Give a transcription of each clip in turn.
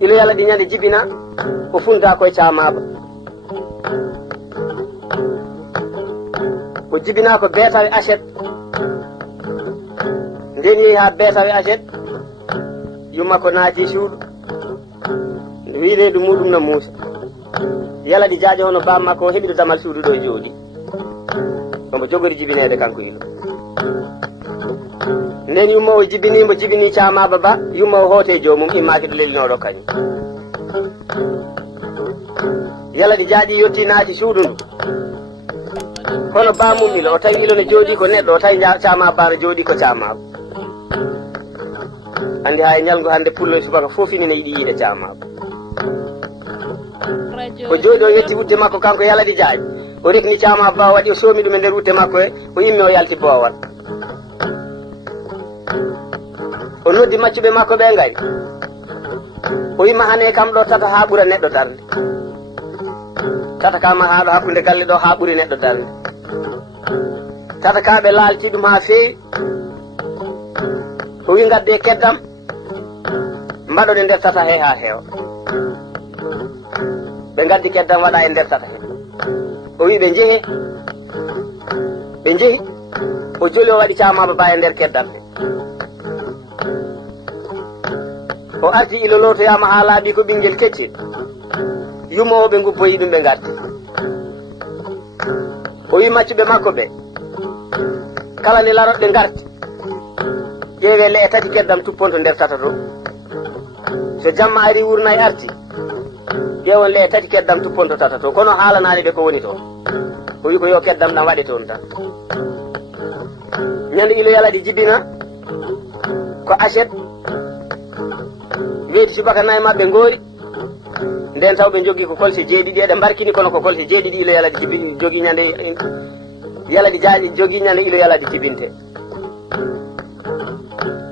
ilo yalla di ñande jibina o funta koye camaba o jibina ko beetawe achet nden yeehi ha beetawe achet yumma ko naati suudu wiileedu muɗum no muusa yalla di jaaje hono bamma ko heɓiɗo damal suudu ɗo jooɗi omo jogori jibinede kanko ilo nden yumma o jibini camaba ba yumma o hoote joomum immaki ɗo lelinoɗo kañum yalla di jaaji yetti naati suudu ndu kono bamum ilo o tawi ilo ne jooɗi ko neɗɗo o tawi camaba no jooɗi ko camaba andi ha e ñalngu hande pullo e subaka fof inine yiɗi yiide camaba o jooɗi o yetti wudde makko kanko yalla di jaaji o rekni camaba ba waɗi o soomi ɗum e nder wudde makko e o immi o yalti boowal o noddi maccuɓe makko ɓe ngari o yima hane kam ɗo tata ha ɓuura neɗɗo darde tata kama haɗo hakkude galle ɗo ha ɓuuri neɗɗo darde tata kaɓe laalti ɗum ha feewi o wi gadde keddam mbaɗoɗe nder tata he ha heewa ɓe gaddi keddam waɗa e nder tata he o wi ɓe jeehi o joli o waɗi camaba ba e nder keddam he o arti ilo lotoyama ha laaɓi ko ɓinguel keccel yumowo ɓe gubboyi ɗum ɓe garti o wi maccuɓe makko ɓe kala nde laroɓe garti ƴeewe le e tati keddam tupponto nder tata to so jamma ari wurnayi arti ƴeewon le e tati keddam tupponto tata to kono haalanani ɓe ko woni toon o wi ko yo keddam ɗam waɗe toon tan ñande ilo yala ɗi jibina ko achet weeti subaka nayi mabɓe goori nden taw ɓe jogui ko kolse jeeɗiɗi eɗe mbarkini kono ko kolse jeeɗiɗi ilo yala ɗi jibini jogui ñande yala ɗi jaaƴi jogui ñande ilo yala ɗi jibinte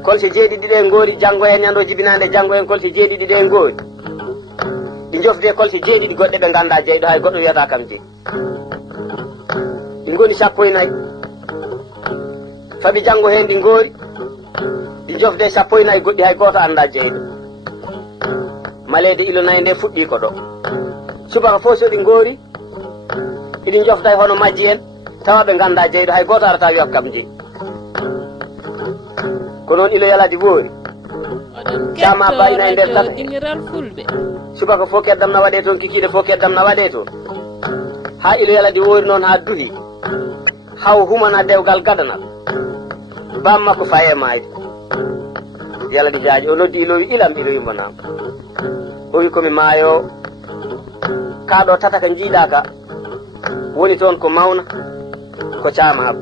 kolse jeeɗiɗi ɗe goori janggo en ñando jibinande janggo en kolse jeeɗiɗi ɗe goori ɗi jofde kolse jeeɗiɗi goɗɗe ɓe ganda jeyɗo hay goɗɗo wiyata kam jeeyi ɗi goni 14 faɓi janggo hen ɗi goori ɗi jofde 14 goɗɗi hay goto anda jeyɗo malede ilo nayi nde fuɗɗi ko ɗo subaka fof so ɗi goori iɗi jofday hono majji en tawa ɓe ganda jeyɗo hay goto arata wiyata kam jeeyi ko noon ilo yaladi woori cama bayna e nder tata subaka fof keddam na waɗe toon kikiɗe fof keddam na waɗe toon ha ilo yaladi woori noon ha duhi haw humana dewgal gadanal bamma ko faye maayde yaladi jaaji o noddi ilo wi ilam ilo yumbanama o wi komi maayo kaɗo tata ka jiiɗa ka woni toon ko mawna ko camaba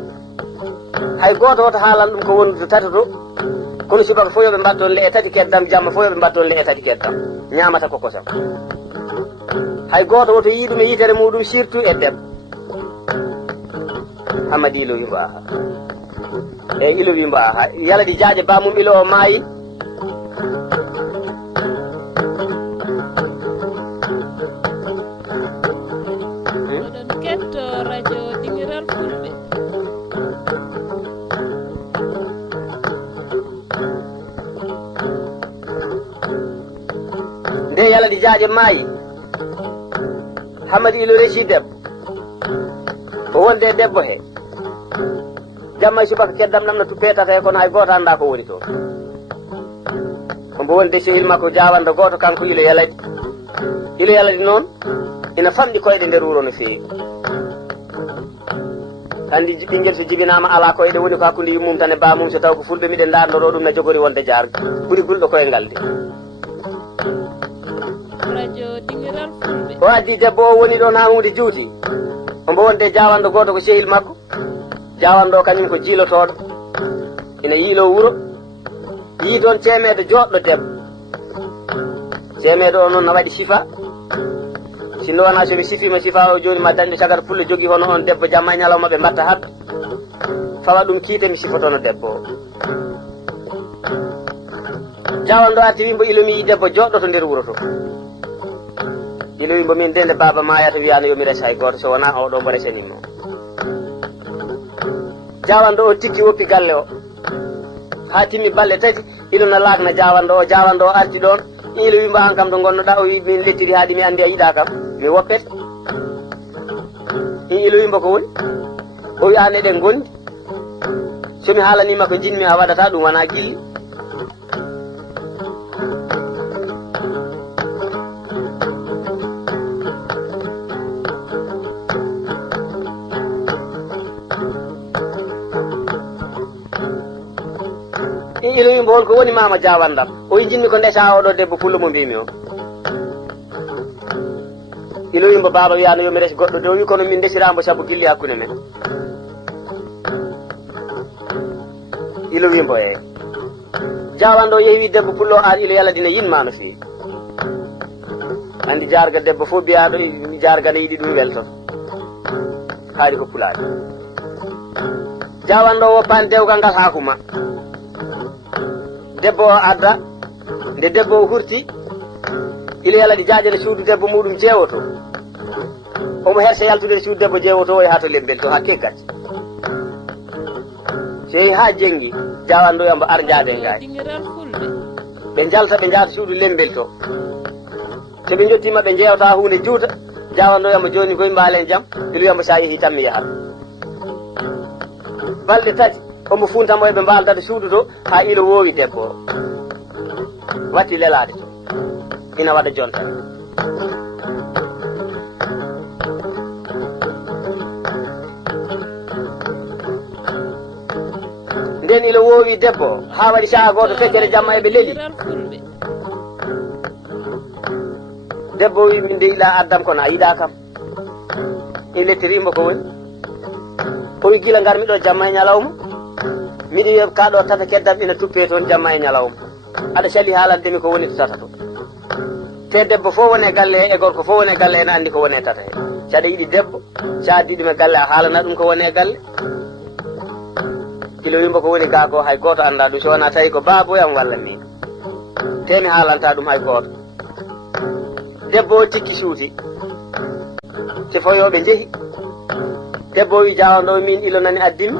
hay goto woto haalan ɗum ko woni to tata to kono subaka fof yoɓe mbatton le e tati keddam jamma fof yoɓe mbatton le e tati keddam ñamata ko kosam hay goto woto yii ɗum e yitere muɗum surtout e debbo Hamadi ilo wimbo aha e ilo wimbo aha yala ɗi jaaje bamum ilo o maayi nde yala ɗi jaaje maayi Hamadi ilo resi debbo o wonde debbo he jamma subaka keddam ɗam no tuppetata he kono hay goto anda ko woni toon ombo wonde sehil makko jawanda goto kanko ilo yaladi noon ina famɗi koyɗe nder wuro no feewi andi ɓinguel so jibinama ala koyɗe woni ko hakkude yummum tan e bamum so taw ko fulɓe miɗen darnoɗo ɗum ne jogori wonde jargo ɓuuri gulɗo koyngal de o addi debbo o woni ɗon ha hunde juuti ombo wonde jawando goto ko sehil makko jawando kañum ko jiilotoɗo ina yiilo wuro yii toon cemeɗo joɗɗo debbo cemeɗo o noon no waɗi sifa sinno wona somi sifima sifa o joni ma dañɗo cagata pullo jogui hono on debbo jamma e ñalawma ɓe mbatta habde fawa ɗum kiite mi sifotono debbo o jawando arti wimbo ilomi yi debbo joɗɗo to nder wuro to ilo wimbo min de nde baba mayata wiyano yomi resa hay goto so wona oɗo mbo resanimmo jawando o tikki woppi galle o ha timmi balɗe tati ilo na laagna jawando o arti ɗon ilo wimbo an kam ɗo gonnoɗa o wi min lettiri haadi mi andi a yiɗa kam mi woppete ilo wimbo ko woni o wi an eɗen gondi somi haalanima ko jinmi a waɗata ɗum wona gilli ilo wimbo hol ko woni mama jawandam o wi jinmi ko ndesa oɗo debbo pullo mo mbimi o ilo wimbo baba wiyano yomi resi goɗɗo de o wi kono min desiramo saabu gilli hakkude men ilo wimbo jawando yeewi debbo pullo ar ilo yalla dina yinma no fewi andi jarga debbo fof biyaɗo jarga ne yiɗi ɗum welton haali ko pulaɗo jawando woppani dewgal ngal hakuma debbo o adda nde debbo o hurti ila yalla ɗi jaajane suudu debbo muɗum jeewoto omo hersa yaltude suudu debbo jeewoto o yaha to lembel to ha keggati so yehi ha jengi jawando yamba ar jaade ngaay ɓe jalta ɓe jaata suudu lembel to so ɓe jottima ɓe jeewta hunde juuta jawando yamba joni koye mbaalen jaam ilo yamba sa yeehi tan mi yahat balɗe tati omo funtamo eɓe mbaldade suudu to ha ilo woowi debbo o watti lelade to ina waɗa jonta nden ilo woowi debbo o ha waɗi saha goto feccere jamma eɓe leeli debbo wi min de yiɗa addam kono a yiɗa kam in lettirimo ko woni o wi gila garmi ɗo jamma e ñalawma miɗi wiya kaɗo tata keddam ina tuppe toon jamma e ñalawma aɗa sali haalandemi ko woni to tata to te debbo fof wone galle he e gorko fof wone galle ene andi ko wone tata he saɗa yiɗi debbo sa diɗum e galle a haalana ɗum ko wone galle ilo wimbo ko woni ga ko hay goto anda ɗum so wona tawi ko baboyam walla min te mi haalanta ɗum hay goto debbo o tikki suuti te foyoɓe jeehi debbo wi jawando min ilo nani addimi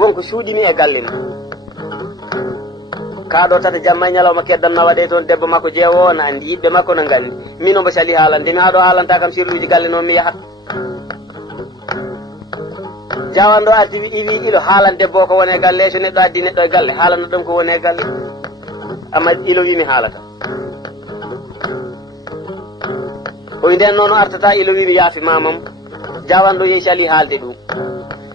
wonko suuɗimi e galle mum kaɗo tata jamma e ñalawma keddam na waɗe toon debbo makko jeewo o na andi yiɓɓe makko no nganni min omo sali haalande mi haɗo haalanta kam sirluji galle noon mi yahat jawando arti wi ilo haalan debbo ko wone galle so neɗɗo addi neɗɗo e galle haalana ɗum ko wone galle amma ilo wimi haalata o wi nden noon artata ilo wimi yaafi mamam jawando yehi sali haalde ɗum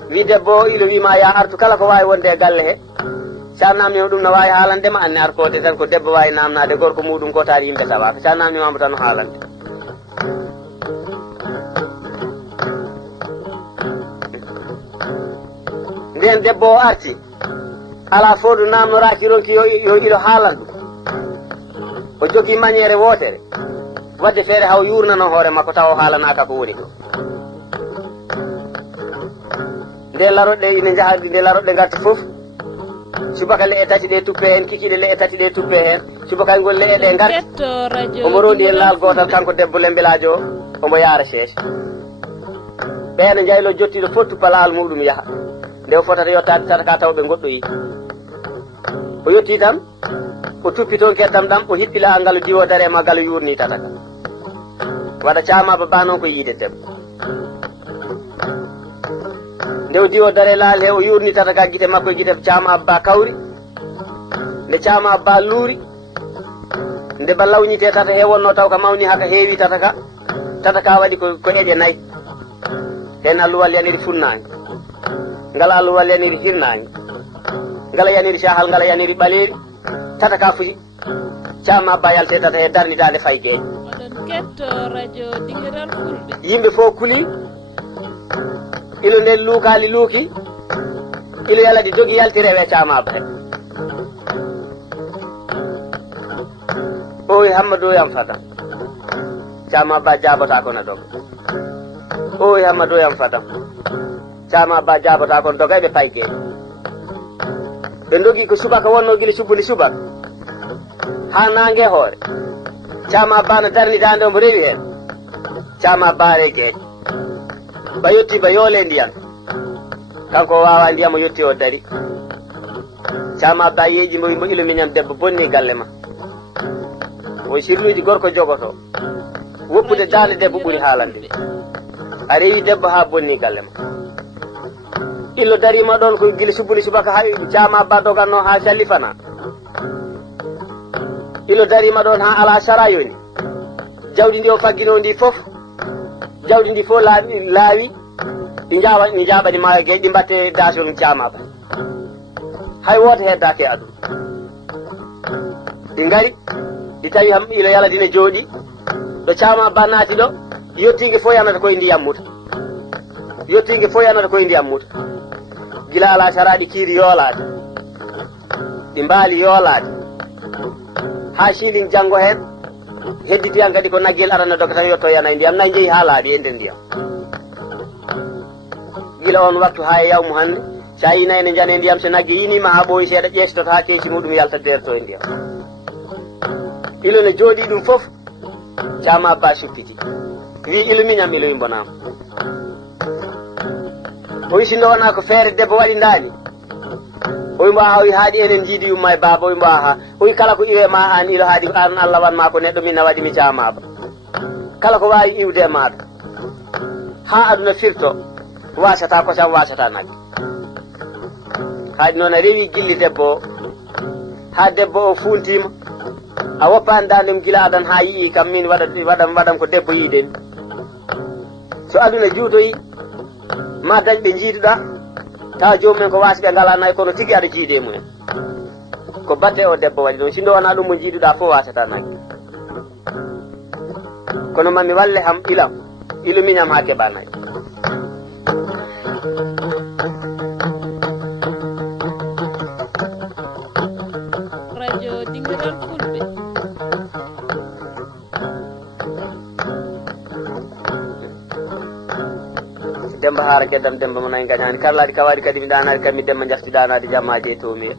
wi debbo o ilo wima ya artu kala ko wawi wonde e galle he sa namnima ɗum no wawi haalandema anne arkode tan ko debbo wawi namnade gorko muɗum ko taari yimɓe tawaka sa namnimamo tan no haalande nden debbo o arti ala foodu namnoraki ronki yo ilo haalan ɗum o jogui maniére wotere wadde feere haw yurnano hoore makko taw o haalanaka ko woni ɗo nde laroɗɗe ine jahadi nde laroɗɗe garta foof subaka le'e tati ɗe tuppe hen kikiɗe le'e tati ɗe tuppe hen subaka ngol le'e ɗe garta omo rondi hen laal gotal kanko debbo lembelajo o omo yaara sees ɓeene jaylo jottiɗo fof tuppa laal muɗum yaaha nde o fotata yettade tata ka tawɓe goɗɗoyi o yetti tan o tuppi toon keddam ɗam o hippila ngalo diwo dare ma ngalo yurni tata ka waɗa cama baba noon ko yiide debbo nde o diwo dare laal he o yurni tata ka guite makko e guite cama abba kawri nde cama abba luuri nde ba lawñite tata he wonno taw ka mawni haka heewi tata ka waɗi ko eƴe nayyi hen alluwal yaniri funnani ngala alluwal yaniri hirnani ngala yaniri sahal ngala yaniri ɓaleeri tata ka fuji cama abba yalte tata he darnitade fay gueeƴe yimɓe fof kuli ilo nden luukali luuki ilo yala ɗi jogi yaltirewe cama abba he oyi hammadou yam fatam cama abba jabata kono doga oyi hammadou yam fatam cama abba jabata kono doga ɓe pay gueeƴe ɓe dogi ko subaka wonno guila subbudi subaka ha nangue hoore cama abba no darnitande omo rewi hen cama abba are gueeƴe ba yetti ba yoole ndiyam kanko wawa ndiyam o yetti o dari Cama Ba yeeji mo ilo miñam debbo bonni galle ma o sirluji gorko jogoto woppude dande debbo ɓuri haalande a rewi debbo ha bonni galle ma illo darima ɗon ko gila subuli subaka hay Cama Ba doganno ha sallifana illo darima ɗon ha ala sara yoni jawdi ndi o faggino ndi fof jawdi ndi fof laawi ɗi jaɓani maayo gueyi ɗi mbatte dasol Cama Ba hay woto heddake e aduna ɗi gari ɗi tawi ham ilo yala dina jooɗi ɗo Cama Ba naati ɗo yettingue fof yanata koye ndiyam muta yettingue fof yanata koye ndiyam muta gila ala sara ɗi kiiri yoolade ɗi mbaali yoolade ha siling janggo hen hedditiyan kadi ko naggel arana doga tan yetto yana e ndiyam nayi jeeyi ha laaɗi e nder ndiyam gila on waktu ha e yawmu hannde sa yi nayi ne jane ndiyam so nagge yinima ha ɓooyi seeɗa ƴestoto ha ceeci muɗum yalta derto e ndiyam ilo ne jooɗi ɗum fof Cama Ba sikkiti wi ilo miñam ilo yimbonama o wi si wona ko feere debbo waɗi ndaani o wi mbo aha o wi haaɗi enen jiidi yumma e baaba o wi mbo aha o wi kala ko iwe ma an ilo haaɗi an Allah wanma ko neɗɗo min a waɗimi Cama Ba kala ko wawi iwde e maɗa ha aduna firto wasata kosam wasata nagge haaɗi noon a rewi gilli debbo o ha debbo o funtima a woppani dandem gila adan ha yii kam min waɗam ko debbo yiiden so aduna juutoyi ma dañ ɓe jiiduɗa tawa jomumen ko wasi ɓe ngala nayi kono tigui aɗa jiide mumen ko batte o debbo waɗi ɗon sindo wona ɗum mo jiiduɗa fof wasata nagge kono mami walle ham ilam ilo miñam ha keɓa nayi radio Dinguiral Fulɓe Demba haara geddam Demba mo nayi gañani karlaɗi kawaɗi kadi mi ɗanade kam mi Demba jafti danade jammaji e tomi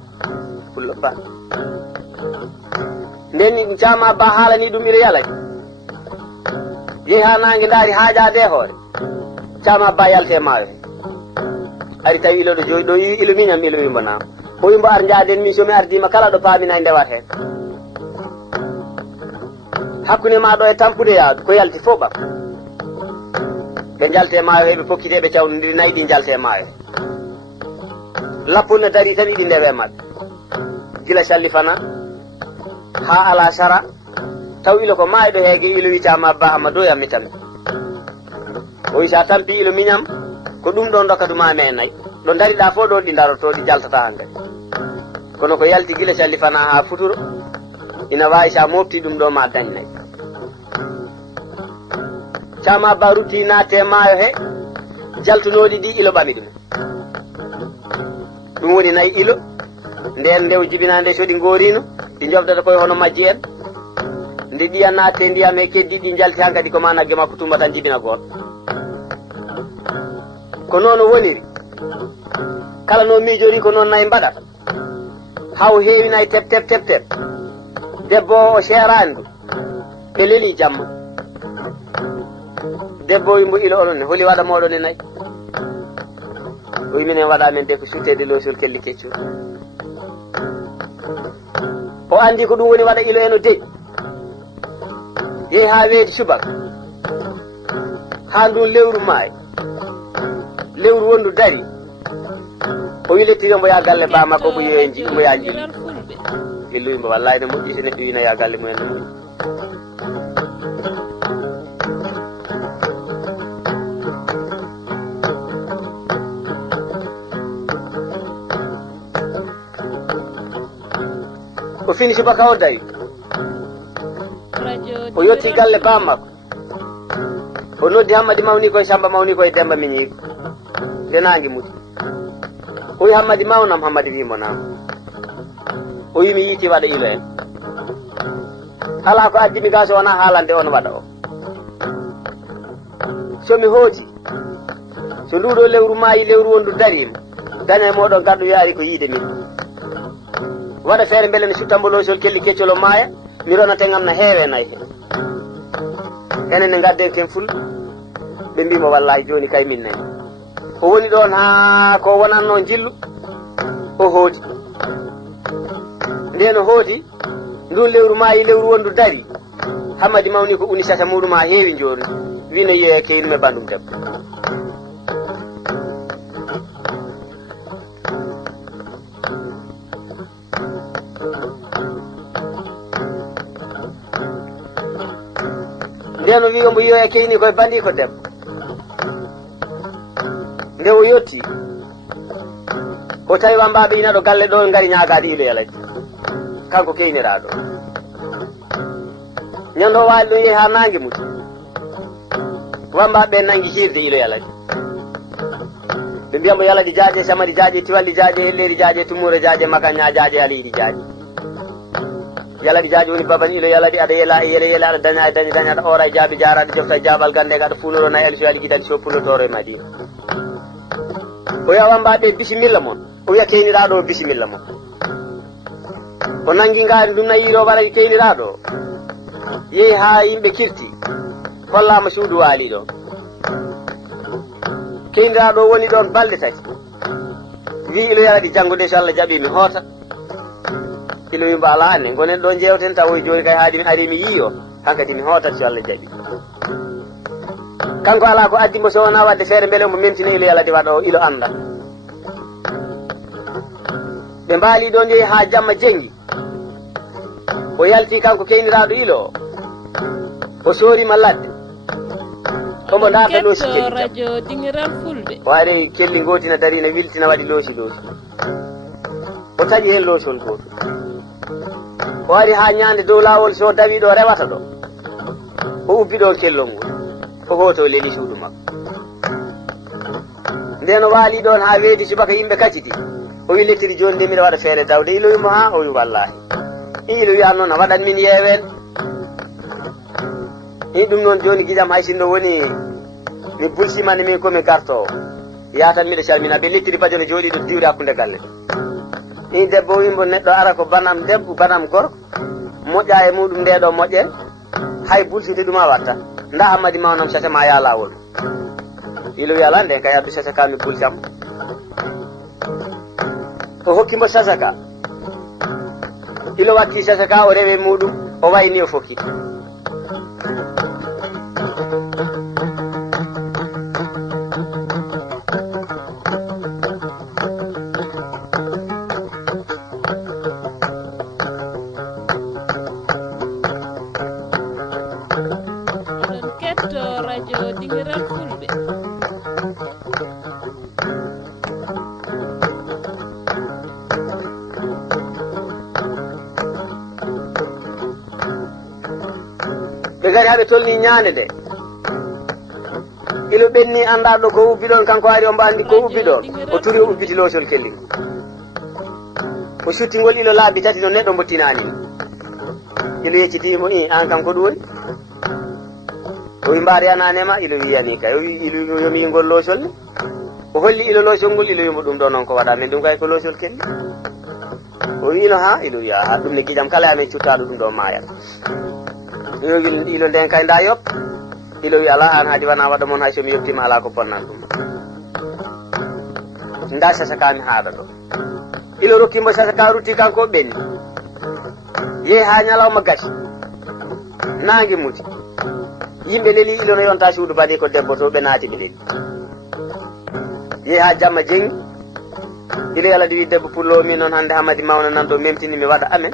fullo ba nden Cama Ba haalani ɗum ilo yalani yeehi ha nangue daari haajade hoore Cama Ba yalte maayo he ari tawi ilo ɗo joyi ɗo ilo miñam ilo wimbonama o wimbo ar jaaden min somi ardima kala ɗo paamina ndewat hen hakkude ma ɗo e tampude yaadu ko yalti fof ɓam ɓe jalte maayo he ɓe pokkiteɓe cawnodiri nayi ɗi jalte maayo he lappol ne dari tan iɗi ndewe maɓɓe gila sallifana ha ala sara taw ilo ko mayɗo heege ilo wi Cama Ba hamma do yammi tammi o wi sa tampi ilo miñam ko ɗum ɗon dokkatuma e nayyi ɗo dariɗa fof ɗon ɗi daroto ɗi jaltata hangadi kono ko yalti gila sallifana ha futuro ina wawi sa mofti ɗum ɗo ma dañ nayyi Cama Ba rutti natte maayo he jaltunoɗi ɗi ilo ɓami ɗum ɗum woni nayi ilo nden ndew jibinande so ɗi gorino ɗi jofdata koye hono majji en nde ɗiya natte ndiyam e keddi ɗi jalti hankadi ko ma nagge makko tumba tan jibina goto ko noon o woniri kala no miijori ko noon nayi mbaɗata haw heewi nayi tep debbo o serani ɗum e leeli jamma debbo wimbo ilo onon ne holi waɗa moɗon e nayi o wi minen waɗa men de ko suttede loosol kelli keccol o andi ko ɗum woni waɗa ilo eno deƴƴi yeehi ha weeti subaka ha ndun lewru maayi lewru wondu dari o wi lettiri mbo ya galle ba makko mbo yeeji mbo ya jilli illu yimbo wallahi ne moƴƴi so neɗɗo yina ya galle mumen no moƴƴi o fini subaka o dayi o yetti galle ba makko o noddi Hammadi mawni koye Samba mawni koye Demba miñiiko nde nangue muti o wi Hammadi mawnam Hammadi wimo nam o wi mi yiiti waɗa ilo en ala ko addimi ga so wona haalande on waɗa o somi hooti so nduɗo lewru maayi lewru wondu darima daña e moɗon garɗo yaari ko yiide min waɗa feere beele mi suttambolosol kelli keccol o maaya mi ronatengam na heewe nayyi enen ne gadden ken fulɓe ɓe mbimo wallahi joni kay min nani o woni ɗon ha ko wonanno jillu o hooti ndeno hooti ndu lewru maayi lewru wondu dari hammadi mawni ko uni sasa muɗum ha heewi joni wino yiye keyɗum e bandum debbo ndeno wi omo yiyoya keyni koye bandi ko debbo nde o yetti o tawi wambaɓe ina ɗo galle ɗo ngari ñagade iloyalaji kanko keyniraɗo ñando waali ɗon yeehi ha nangue muti wambaɓe nanggui hirde iloyalaji ɓe mbiyamo yalaji jaaje samadi jaaje tiwalli jaaje helleri jaaje tumure jaaje magaña jaaje aliidi jaaje yalaɗi jaaje woni baban ilo yalaɗi aɗa yela yele aɗa daña daña aɗa ora e jaabi jaraɗa jofta e jaabal gande aɗa funoro nayi aliso ali guiɗali so pullotoro e madina o wiya wambaɓe bisimilla moon o wiya keyniraɗo bisimilla moon o nanggui ngaari ɗum nayiro waɗa keyniraɗo yeehi ha yimɓe kirti hollama suudu waali ɗo keyniraɗo woni ɗon balɗe tati wi ilo yalaɗi janggo de so Allah jaaɓi mi hoota ilo yimɓe ala anne gonen ɗo jewten taw joni kay haadi mi ari mi yiyo hankadi mi hootat so Allah jaaɓi kanko ala ko addimo so wona wadde feere beele omo memtina ilo yalade waɗa o ilo anda ɓe mbaali ɗon yeehi ha jamma jenggi o yalti kanko keyniraɗo ilo o soorima ladde omo darta loosi kelli radio dingiral fulɓe o ari kelli gotina darina wiltina waɗi loosi o taƴi hen loosol goto o ari ha ñande dow lawol so dawi ɗo rewata ɗo o ubbi ɗo kellol ngol o hoto leeli suudu makko nden o waali ɗon ha weedi subaka yimɓe kaciti o wi lettiri joni nde mbiɗa waɗa feere dawde ilo wimo ha o wi wallahi ilo wiya noon a waɗan min yeewen i ɗum noon joni guiƴam hay sinno woni mi bulsimani min komi garto yatan miɗo calmina ɓe lettiri badiano jooɗi ɗo diwri hakkude galle i debbo wimbo neɗɗo ara ko banam debbo banam gorko moƴƴa e muɗum nde ɗo moƴƴe hay bulside ɗum a watta nda hammadi mawnam sese ma ya lawol ilo wi ala nden kay addu sese ka mi bulsam o hokkimo sese ka ilo watti sese ka o rewe muɗum o wayni o fokki radio dingiral fulɓe ɓe gari haɓe tolni ñaande nde ilo ɓenni anndaɗo ko ubbi ɗon kanko ari ombo andi ko ubbi ɗon o turi o ubbiti loosol kelli o suttingol ilo laabi tati no neɗɗo mbottinani ilo yeccitimo i an kam ko ɗum woni o wi mbaari ananema ilo wiyani kay o wi ilo yomi ngol loosol ni o holli ilo loosol ngol ilo wimo ɗum ɗo noon ko waɗa men ɗum kay ko loosol kelli o wino ha ilo wiya ha ɗum ne guiƴam kala amen cuttaɗo ɗum ɗo mayat ilo wi ilo nden kay nda yob ilo wi ala an haadi wana waɗa moon hay somi yettima ala ko ponnan ɗum nda sasa kami haɗa ɗo ilo rokkimo sasa ka rutti kanko ɓenni yeehi ha ñalawma gasi nangue muti yimɓe leeli ilo no yonta suudu baɗi ko debbo to ɓe naati ɓe leeli yeehi ha jamma jengi ilo yalade wi debbo pullo min noon hannde hammadi mawna nan ɗo memtini mi waɗa amen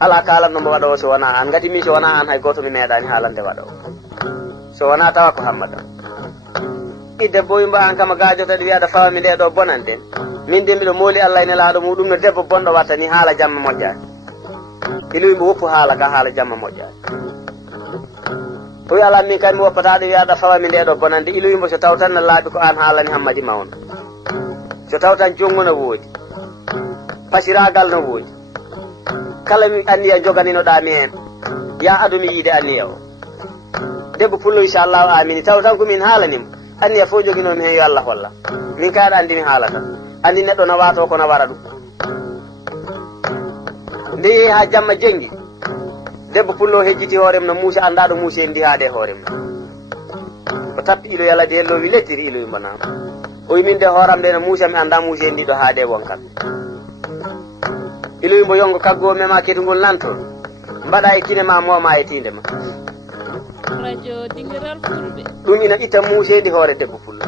ala kalanno mo waɗa o so wona an gati min so wona an hay goto mi meeɗani haalande waɗa o so wona tawa ko hammada i debbo wimbo an kama gajota ɗi wiyaɗa fawami nde ɗo bonanten min de mbiɗo mooli Allah ene laaɗo muɗum no debbo bonɗo watta ni haala jamma moƴƴani ilo wimbo woppu haala ka haala jamma moƴƴani o wi ala min kay mi woppataɗo wiyaɗa fawami nde ɗo bonande ilo wimbo so taw tan no laaɓi ko an haalani hammadi mawno so taw tan jongo no woodi pasiragal no woodi kala mi anniya joganinoɗami hen ya adumi yiide anniya o debbo pullo inchallahu amini taw tan komin haalanimo anniya fof joginomi hen yo Allah holla min kay aɗa andi mi haalata andi neɗɗo no wato kono wara ɗum nde yeehi ha jamma jengi debbo pullo hejjiti hoorem no muusi anndaɗo muusi en ndi haade hoorem o tappi ilo yalade hello wi lettiri ilo wimbanama o wi min de hooram nde no muusi mi annda muusi en ndi ɗo haade wonkamɓe ilo yimbo yongo kaggo mema ketugol nanto mbaɗa e kine ma moma e tinde ma radio dingiral fulɓe ɗum ina itta muusedi hoore debbo fullo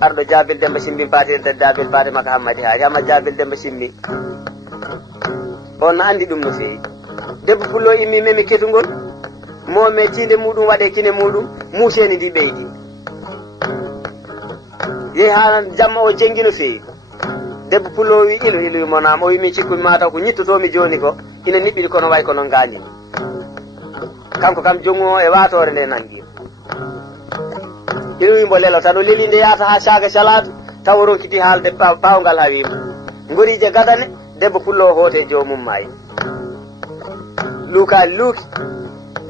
arɗo Jabil Demba Simbi patirde Jabil paate makko Hammadi Haari Hammadi Jabil Demba Simbi on no andi ɗum no feewi debbo fullo immi memi ketugol moome tinde muɗum waɗe kine muɗum muuseni ndi ɓeydi yehi ha jamma o jengi no feewi debbo pullo wi ilo wimonama o wimi cikkumi mataw ko ñittotomi joni ko ina niɓɓiɗi kono way kono gañimi kanko kam jongu o e watore nde nanggui ilo wimbo lelo tan o leli nde yaata ha caga salatu taw o ronkiti haalde pawgal ha wima gorije gadane debbo pullo o hoote jomum maayi luukali luuki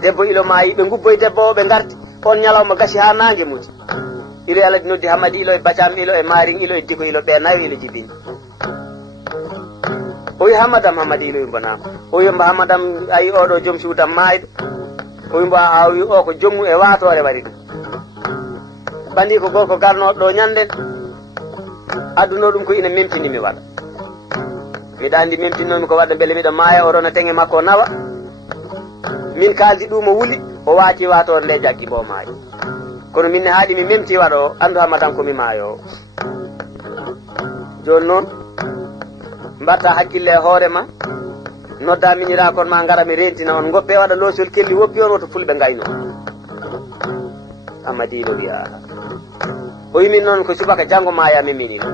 debbo ilo maayi ɓe gubboye debbo o ɓe garti on ñalawma gasi ha nangue muti ilo aladi noddi Hammadi ilo e Bacam ilo e Maring ilo e Diko ilo ɓe nayo ilo jibini o wi Hammadi ilo wimbonama o wimbo Hammadam ayi oɗo joom suudam maayɗo o wimbo a wi o ko jommu e watore wari ɗum ɓandi ko gorko garnoɗo ɗo ñanden adduno ɗum ko ina memtini mi waɗa miɗa andi memtinnomi ko waɗa beele miɗa maaya o rona teŋe makko nawa min kaldi ɗum o wuli o waati watore nde jaggi bo maayi kono minne haaɗi mi memti waɗa o andu Hammadam komi maayo o joni noon mbatta hakkille e hoorema nodda miñirakon ma gara mi rentina on goppe waɗa loosol kelli woppi on woto fulɓe gayno Hammadi ilo wiya o wimin noon ko subaka janggo mayami minino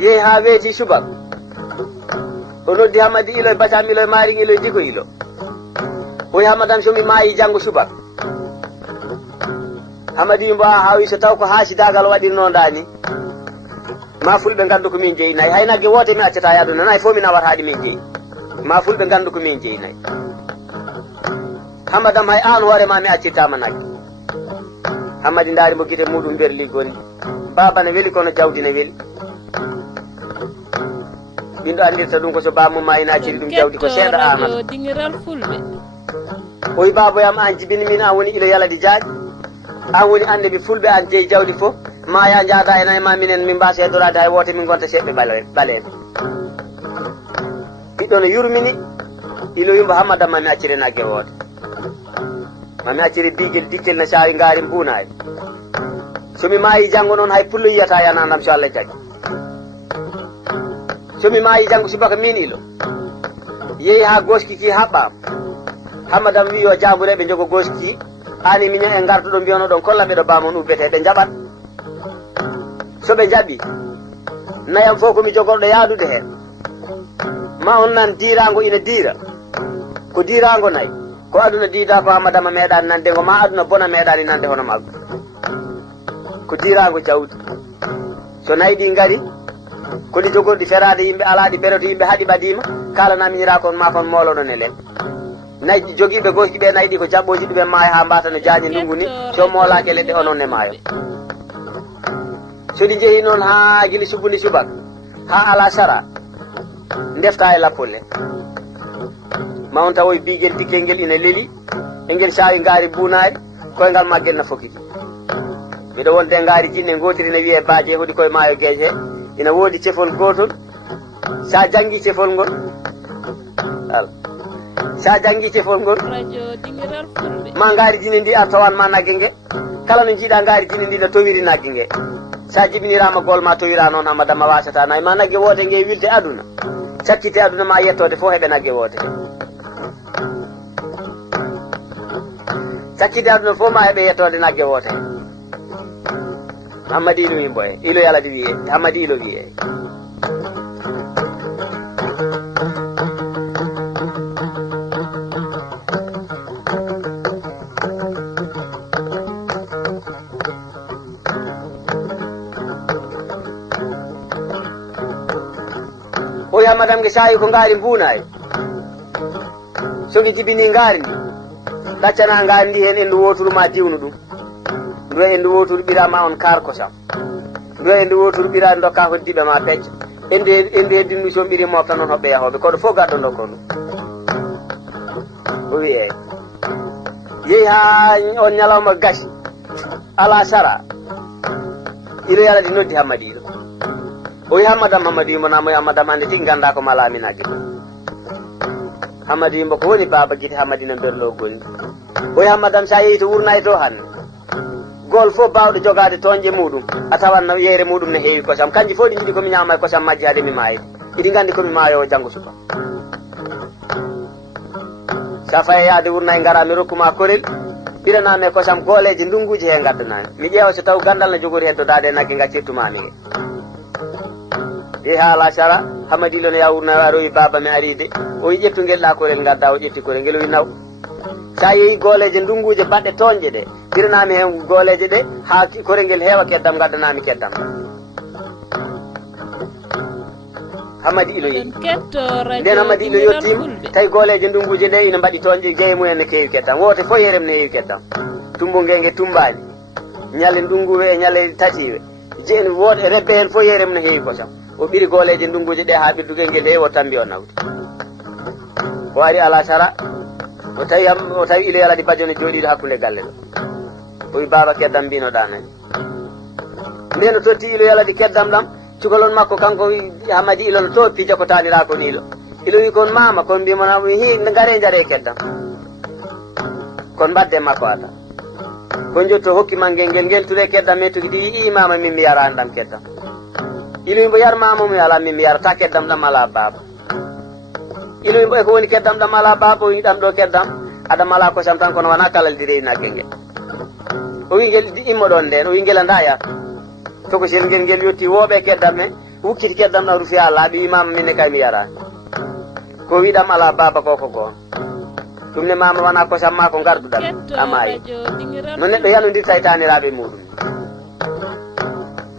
yehi ha weeti subak o noddi Hammadi ilo e Bacam ilo e Maring ilo e Diko ilo o wi Hammadam somi maayi janggo subak Hammadi wimbo a hawi so taw ko haasidagal waɗirno dani ma fulɓe gandu ko min jeyinayi hay nagge wote mi accata yaduna nayi fo mi nawataɗi min jeeyi ma fulɓe gandu ko min jeyinayi Hammadam hay an hoorema mi accirtama nagge Hammadi daari mo guite muɗum berli gondi baba ne weeli kono jawdi ne weeli ɗinɗo andirta ɗum ko so bamum ma ina acciri ɗum jawdi ko seeɗa Amata dingiral fulɓe o wi baboyam an jibini min an woni ilo yaladi jaaƴi an woni ande mi fulɓe an jeeyi jawdi fof ma ya jaada ena e ma minen min mbasa heddorade hay wote min gonta seɓɓe ɓaleɓe ɓiɗɗo no yurmini ilo wimbo Hammadam mami accire nagge wote mami accire bigel dictel no sawi ngaari mbunayi somi maayi janggo noon hay pullo yiyata yanadam so Allah jaggi somi maayi janggo subaka min ilo yehi ha goski ki haɓɓama Hammadam wi yo jambureɓe jogo goski ki ani minen en gartuɗo mbiyono ɗon kolla ɓeɗo bamon ubbete ɓe jaɓat soɓe jaɓi nayam fof komi jogorɗo yaadude hen ma on nan dirago ina dira ko dirago nayi ko aduna diida ko Hammadam meeɗani nande ngo ma aduna bona meeɗani nande hono maggo ko dirago jawdi so nayi ɗi gaari kodi jogorɗi ferade yimɓe alaɗi bereto yimɓe haaɗi ɓadima kalanamiñirakon ma kon moloɗon e len nayi joguiɓe goski ɓe nayi ɗi ko jaɓɓoji ɗuɓe maayo ha mbata no jaañi ndungu ni so molake leɗɗe onon ne maayo so ɗi jeehi noon ha guili subundi subak ha ala sara defta e lappolle ma on tawoy bigel dickel ngel ina leeli e ngel sawi ngaari bunari koyngal maggel no fokiti miɗo wonde ngaari jinne gotiri ne wiye baaje hoɗi koye maayo gueje ina woodi cefol gotol sa janggi cefol ngol ala sa janggi cefol ngol ma ngaari jinne ndi ar tawan ma nagge nge kala no jiiɗa ngaari jinne ndi no towiri nagge nge sa jibinirama gol ma towira noon Hammadam a wasata nayi ma nagge wote nge wilde aduna cakkite aduna ma yettode fof heɓe nagge wote cakkite aduna fof ma heɓe yettode nagge wote Hammadi ilo wimbo e ilo yaladi wiye Hammadi ilo wiye o Hammadam ge sayi ko ngaari mbunayi soɗi jibini ngaari ndi ɗaccana ngaari ndi hen endu woturu ma diwnu ɗum ndo endu woturu ɓirama on kar kosam ndo endu woturu ɓira dokka hoddiɓe ma pecca ende dinnu so mbiri mofta non hobbe yahobe ko do fo gaddo don ko o wiye yehi ha on nyalawma gasi ala sara ilo yala di noddi Hamadi ɗo o wi Hammadam mo namo Hammadam ande ti ganda ko mala aminaki Hamadi mbo ko woni baba gite Hamadi no berlo gol o wi Hammadam sa yehi to wurnay to han gol fo bawdo jogade tonje mudum a tawan no yere mudum ne heewi kosam kanji fo di jidi ko mi nyama kosam majjade mi maayi idi gandi ko mi maayo jango suka sa fay yaade wurnay ngara mi rokkuma korel birana me kosam goleje ndunguji he gaddana mi ƴeewa so taw gandal no jogori heddo dade nagge gaccirtumami e haala sara Hamadi lo no yawurna waroyi baba mi aride o wi ƴettu ngel ɗa korel gadda o ƴetti korel ngel wi naw sa yehi goleje ndunguje baɗɗe tonje ɗe biranami hen goleje ɗe ha korel ngel heewa keddam gaddanami keddam Hamadi ilo yehi nden Hamadi ilo yettima tawi goleje ndunguje ɗe ina mbaɗi tonje jeeye mumen ne keewi keddam wote fo yerem ne heewi keddam tumbo ngenge tumbani ñale ndunguwe e ñale tatiwe jeeni wote rebbe hen fo yerem ne heewi kosam o ɓiri goleje ndunguje ɗe ha ɓirdugel ngel heewi o tambi o nawde o ari ala sara o tawi ilo yaladi bajone jooɗiɗo hakkude galle ɗo o wi baba keddam mbinoɗa nani nden o totti ilo yaladi keddam ɗam cukalon makko kanko wi Hamadi ilo no to pija ko tanira ko ilo wi kon mama kon mbimona wi hi ngare jare keddam kon badde makko ata kon jotto hokki mangel ngel ture keddam me to di i mama min mi yara andam keddam ilo mbo yar mama mi ala min mi yarata keddam ɗam ala baba ilo mbo ko woni keddam ɗam ala baba o wi ɗam ɗo keddam adam ala kosam tan kono wana kalaldire naggel ngel o wi ngel immo ɗon nden o wi ngel anda ya to ko sel ngel yotti woɓe keddam men wukkiti keddam ɗam rufi ha laaɓi mama minne kay mi yarani ko wiɗam ala baba ko goon ɗum ne mama wana kosam ma ko garduɗam amayi no neɗɗo yanodirta e taniraɓe muɗum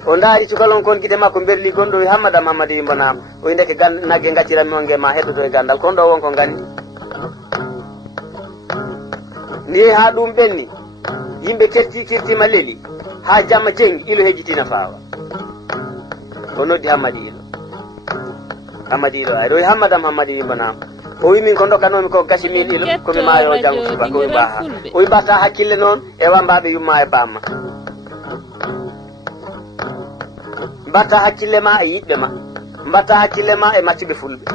o daari cukalon kon guite makko berli gonɗo wi Hamadi wi mbonama o wi ndeke nagge gaccirami on ma heddoto e gandal kon ɗo wonko gandi ndi ha ɗum ɓenni yimɓe kirtima leeli ha jamma jengi ilo hejjitina fawa o noddi Hamadi ilo ari o wi Hamadi wi mbonama o wi min ko dokkanomi ko gasi min ilo komi maayo janggo suba ko wi mbaha o wi mbatta hakkille noon e wambaɓe yumma e bamma mbatta hakkille ma e yiɗɓe ma mbatta hakkille ma e maccuɓe fulɓe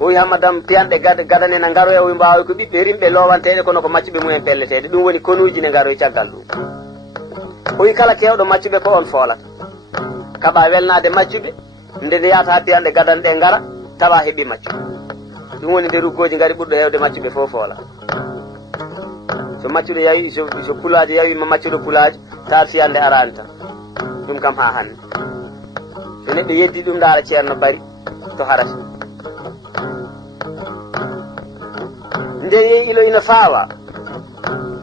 o wi Hammadam piyanɗe gadane na garoya o wi mbawi ko ɓiɓɓe rimɓe lowanteɗe kono ko maccuɓe mumen pelleteɗe ɗum woni konuji ne garoy caggal ɗum o wi kala kewɗo maccuɓe ko on foolata kaɓa welnade maccuɓe nde yata ha piyanɗe gadane ɗe gara tawa heeɓi maccuɓe ɗum woni nde ruggoji gari ɓurɗo hewde maccuɓe fof foola so maccuɗo yawi so pulaji yawima maccuɗo pulaji ta fiyande arani tan ɗum kam ha hande so neɗɗo yeddi ɗum daara ceerno bari to harata nde yehi ilo ina fawa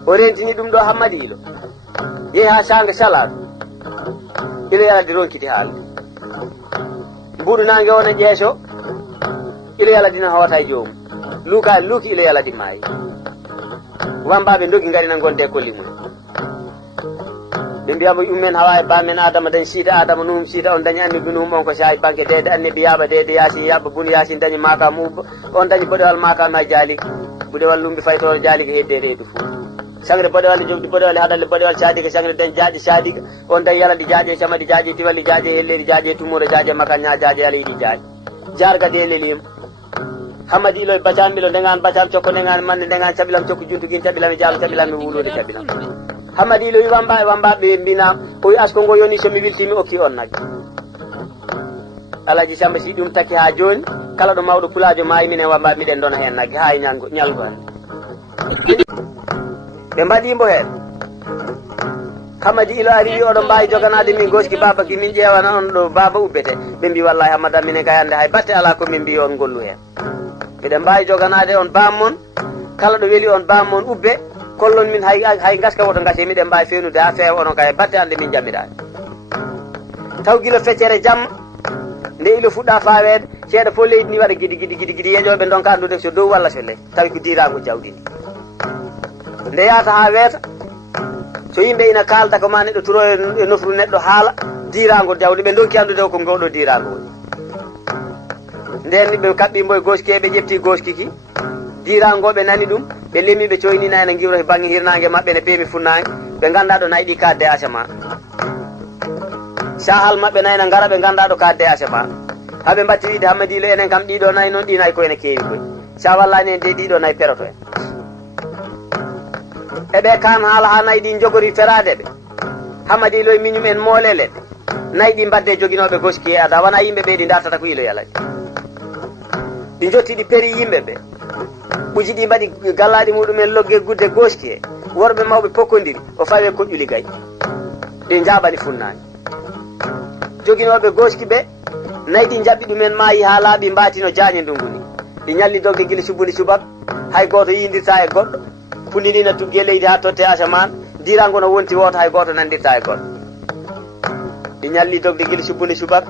o rentini ɗum ɗo Hamadi ilo yehi ha sanga salaɗo ilo yaladi ronkiti haalde mbuɗu nangue o ne ƴeeso ilo yaladina hoota e joomum luuki ilo yaladi maayi wambaɓe dogi garina gonde kolli mum ɓe mbiyamo ummen hawa e bamen Adama dañi siida Adama num siida on dañi annabi num on ko sahi banque dede annabi yaɓa dede yasin yaɓa bun yasin dañi makam ubba on dañi boɗewal makam ha jaaliki boɗewal lumbi fay toon jaaliki heddede e ɗufu sangre boɗewal jomɗi boɗewal haɗalle boɗewal saadiga sangre dañi jaaƴe saadiga on dañi yaladi jaaƴe samaɗi jaaƴe tiwalli jaaƴe helleɗi jaaƴe tummuɗo jaaƴe makaña jaaƴe ala yiɗi jaaƴe jarga de lelima Hamadi ilo bacam ilo ndengan bacam cokko ndengan manne ndengan caɓilam cokko juntugin caɓilami jaam caɓilami wulude caɓilam Hamadi ilo wi wambaɓe mbinam o wi asko ngo yoni somi wiltimi okki on nagge Alaji Samba si ɗum taki ha joni kala ɗo mawɗo pulajo maayi minen wambaɓe miɗen dona hen nagge ha e ñalgo hande ɓe mbaɗimo hen Hamadi ilo ari wi oɗon mbawi joganade min goski baba ki min ƴewana on ɗo baba ubbete ɓe mbi wallahi Hammadam minen kay hande hay batte ala komin mbi on gollu hen miɗen mbawi joganade on bammon kala ɗo weeli on bammon ubbe kollon min hay gaska woto gase miɗen mbawi fewnude ha feewa onon kay batte hande min jammirani taw guila feccere jamma nde ilo fuɗɗa fawede seeɗa fo leydi ni waɗa giɗi yeƴoɓe donka andude so dow walla so ley tawi ko dirago jawdi ndi nde yata ha weeta so yimɓe ina kalda ko ma neɗɗo turo e nofru neɗɗo haala dirango jawdi ɓe donki andude ko ngawɗo dirango woni nden ɓe kaɓɓimo e goski ɓe ƴefti goski ki dirangoɓe nani ɗum ɓe lemmi ɓe coynina ene giwra e banggue hirnangue mabɓe ne peemi funnangue ɓe ganda ɗo nayɗi kadde asama sahal mabɓe nayna gara ɓe ganda ɗo kadde asama haɓe batti wiide Hammadilo enen kam ɗiɗo nayi noon ɗi nayi koyene keewi koy sa wallani en de ɗiɗo nayi peroto en eɓe kan haala ha nayi ɗi jogori ferade ɓe Hammadilo e miñum en moole leɗɗe nayi ɗi mbadde joguinoɓe goski e ada wona yimɓe ɓe ɗi dartata ko ilo yalani ɗi jotti ɗi peri yimɓe ɓe ɓuji ɗi mbaɗi gallaɗi muɗumen logge gudde goski e worɓe mawɓe pokkodiri o fawe koƴƴuli gay ɗi jaɓani funnani joguinoɓe goski ɓe nayi ɗi jaɓɓi ɗumen maayi ha laaɓi mbatino jaañe ndungu ni ɗi ñalli dogde guila subude subak hay goto yindirta e goɗɗo fundinina tugge leydi ha totte asaman dirango no wonti woto hay goto nandirta e goɗɗo ɗi ñalli dogde guila subude subak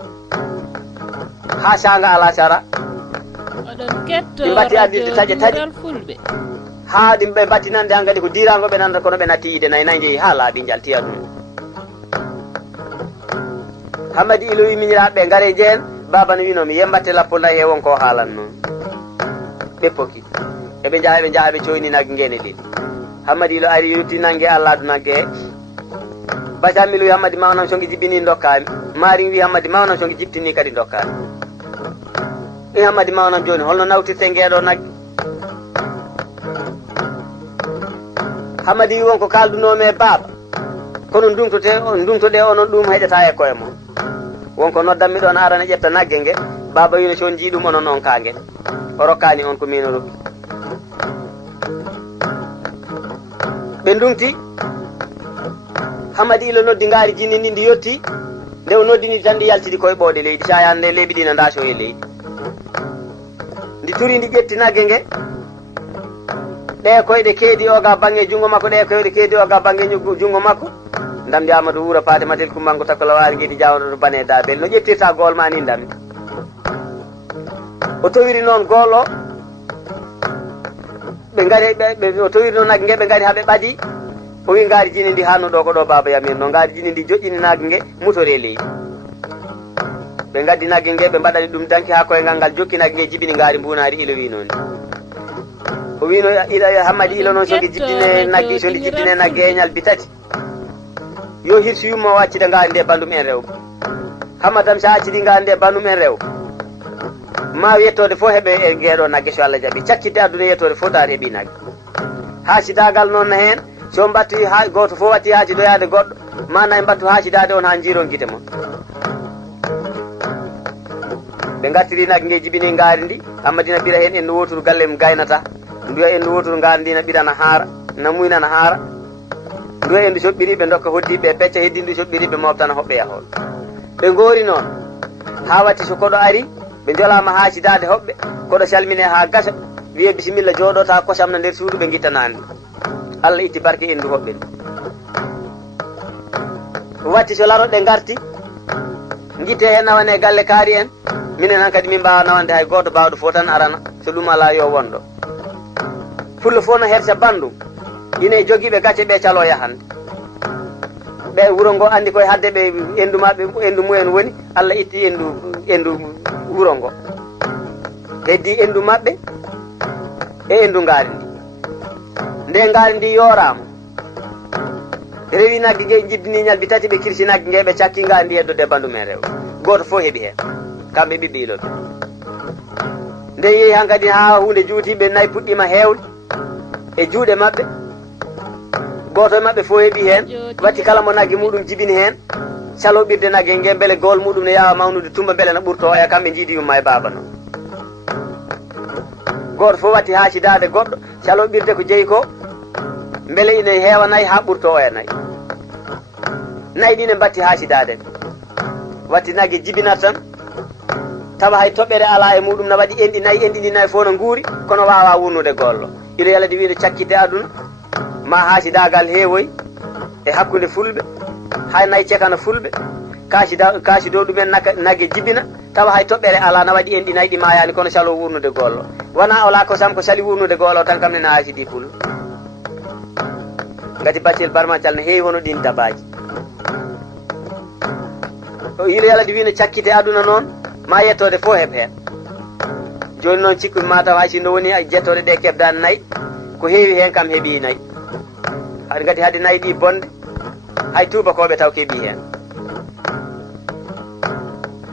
ha sanga ala sara ɗi mbatti ardirde taƴe taɗi ha ɗi ɓe mbatti nande han kadi ko dirango ɓe nanda kono ɓe natti ide nayi nayi jeeyi ha laaɓi jaltiya ɗum Hammadilo wi miñiraɓe ɓe gaare jeen baba no winomi yembatte lappo nayi e wonko haalan noon ɓe pokki eɓe jaaha ɓe coyni nagge ngene ɗiɗi Hammadilo ari yetti nagge alladu nagge Basamilo wi Hammadi mawnam songi jibbini dokkami Mari wi Hammadi mawnam songi jibtini kadi dokkami Hammadi mawnam joni holno nawtirte ngeeɗo nagge Hammadi wi wonko kaldunomi e baba kono ndumtoɗe onon ɗum heƴata e koye mon wonko noddanmi ɗon arana ƴetta nagge nge baba wino so on jii ɗum onon on kangue o rokkani on ko min o rokki ɓe ndumti Hammadilo noddi ngaari jinni ndi ndi yetti nde o noddini tan ndi yaltidi koye ɓooɗe leydi sa yande leeɓi ɗi ne ndaso e leydi ndi turi ndi ƴetti nagge nge ɗe koyɗe keedi oga bangge jungo makko ɗe koyɗe keedi oga bangge jungo makko ndamdi Amadou wuura paade matel kummanko takkola waari gueɗi jawno to bane dabel no ƴettirta gool ma ni ndamdi o towiri noon gool o ɓe gaari o towiri noon nagge nge ɓe gaari haaɓe ɓaadi o wi ngaari jini ndi hannuɗo ko ɗo baba yamin no ngaari jini ndi joƴƴini nagge nge mutore leydi ɓe gaddi nagge nge ɓe mbaɗani ɗum danki ha koyngal ngal jokki nagge nge jibini ngaari mbunari ilo wi noon o wino Hammadi ilo noon sogi jibbine nagge so ndi jibbine nagge e ñalbi tati yo hirsi yumma o accida ngaari nde bandum en rewɓe Hammadam sa accidi ngaari nde bandum en rewɓe ma yettode fof heeɓe e ngeeɗo nagge so Allah jaaɓi cakkidde aduna yettode fof taat heeɓi nagge haasidagal noon no hen so mbatti ha goto fof watti haasidoyade goɗɗo mana e mbattu haasidade on ha jiiron guite mon ɓe gartiri nagge nge jibini ngaari ndi Hammadina ɓira hen endu woturu galle m gaynata nduya endu woturu ngaari ndi na ɓirana haara na muynana haara nduya endu soɓɓiri ɓe dokka hoddiɓe pecca heddi ndu soɓɓiri ɓe moftana hoɓɓe yahol ɓe goori noon ha watti so koɗo ari ɓe jolama haasidade hoɓɓe koɗo salmine ha gasa wiye bisimilla jooɗota kosam na nder suudu ɓe guittanani Allah itti barke endu hoɓɓe watti so laroɗe garti guitte hen nawane galle kaari en minen han kadi min mbawa nawande hay goto bawɗo fo tan arana so ɗum ala yo wonɗo fullo fo no hersa bandum ine joguiɓe gacce ɓe calo yahande ɓe wuuro ngo andi koye hadde ɓe endu maɓe endu mumen woni Allah itti endu wuuro ngo heddi endu maɓɓe e endu ngaari ndi nde ngaari ndi yorama rewi nagge nge jiddini ñalbi tati ɓe kirsi nagge nge ɓe cakki ngaari ndi heddode bandu men rew goto fof heeɓi hen kamɓe ɓiɓɓe iloɓe nde yeehi han kadi ha hunde juutiɓe nayyi puɗɗima hewde e juuɗe maɓɓe goto e maɓɓe fof heeɓi hen watti kala mo nagge muɗum jibini hen saloɓirde nagge nge beele gol muɗum ne yawa mawnude tumba beele no ɓurto e kamɓe jiidi yumma e baba noon goto fof watti haasidade goɗɗo saloɓirde ko jeeyi ko beele ine heewa nayyi ha ɓurto e nayyi nayyi ɗi ne mbatti haasidade watti nagge jibinat tan tawa hay toɓɓere ala e muɗum no waɗi enɗi nayyi fof no guuri kono wawa wurnude gollo ilo yalade wiide cakkite aduna ma haasidagal heewoy e hakkude fulɓe hay nayyi cekana fulɓe kaasido ɗumen nagge jibina tawa hay toɓɓere ala no waɗi enɗi nayyi ɗi mayani kono salo wurnude gollo wona ola ko sam ko sali wurnude gollo tan kam nene haasidi fulɓe gati baccel barmacal ne heewi hono ɗin dabaji o ilo yalla di wino cakkite aduna noon ma yettode fo heɓ hen joni noon cikkumi mataw hay sinno woni jettode ɗe kebdani nayyi ko heewi hen kam heeɓi nayyi haɗa gati haade nayyi ɗi bonde hay tubakoɓe taw keeɓi hen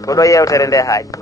ko ɗo yewtere nde haaji